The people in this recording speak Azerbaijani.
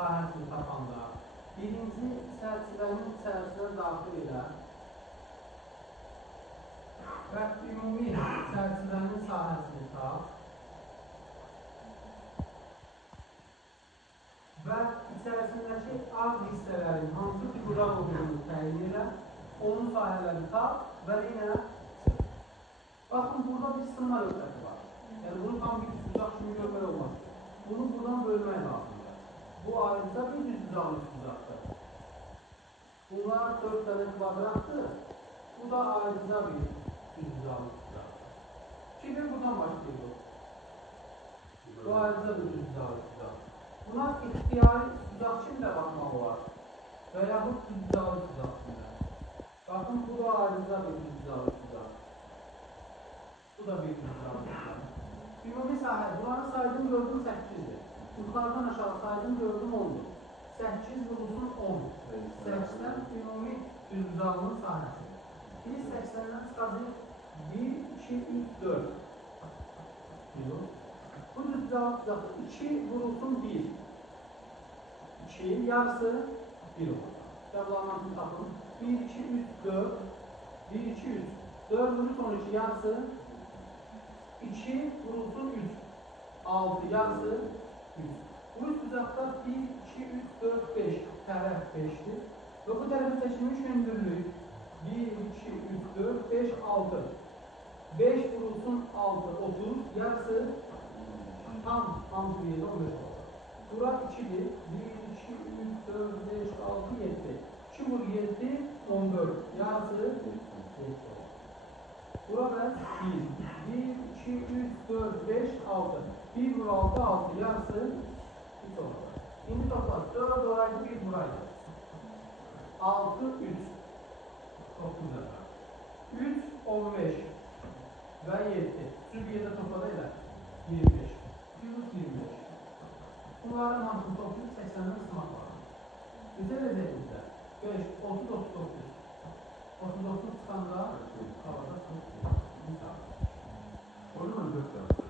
sahəsini tapanda birinci çərçivənin içərisinə daxil edə və ümumi çərçivənin sahəsini tap və içərisindəki az hissələrin hansı figurlar olduğunu təyin elə, onun sahələrini tap və yenə baxın, burada bir sınma ötəsi var. Yəni, bunu tam bir düzbucaq kimi görmək olmaz. Bunu buradan bölmək lazımdır. Bu ayrıca bir düzbucaqlı düzbucaqdır. Bunlar 4 dənə kvadratdır. Bu da ayrıca bir düzbucaqlı düzbucaqdır. Kimi buradan başlayır? Bu ayrıca bir düzbucaqlı düzbucaqdır. Buna ixtiyari düzbucaq kimi də baxmaq olar və yaxud düzbucaqlı düzbucaq kimi. Baxın, bu da ayrıca bir düzbucaqlı düzbucaq. Bu da bir düzbucaqlı düzbucaq. Ümumi sahə, bunların saydım gördüm 8-dir. Yuxarıdan aşağı saydım gördüm 10-dur. 8 vurulsun 10. 80 ümumi düzbucağının sahəsi. Biz 80-dən çıxacaq 1, 2, 3, 4. Bu düzbucaqlı düzbucaqda 2 vurulsun 1. 2, yarısı 1 olur. Cəblanmasını tapın. 1, 2, 3, 4. 1, 2, 3. 4-ün son 2 yarısı 2 vurulsun 3. 6 yarısı 3. Bu düzbucaqda 1, 2, 3, 4, 5 tərəf 5-dir. Və bu tərəfə seçilmiş hündürlük 1, 2, 3, 4, 5, 6. 5 vurulsun 6, 30 yarısı tam bir yerdə 15 olur. Bura 2-dir. 1, 2, 3, 4, 5, 6, 7. 2 vur 7, 14. Yarısı 7 olur. Burada 1, 2, 3, 4, 5, 6. 1 vur 6, 6. Yarısı 3 olur. Şimdi toplar. 4 oraydı, 1 buraydı. 6, 3. 9 defa. 3, 15. Və 7. Çünki 7 toplada elə. 25. 125. Bunların hamısını toplayıb 80'den ısınmaq var. Güzel özellikle 5, 30, 39. 39 çıxanda havada 40.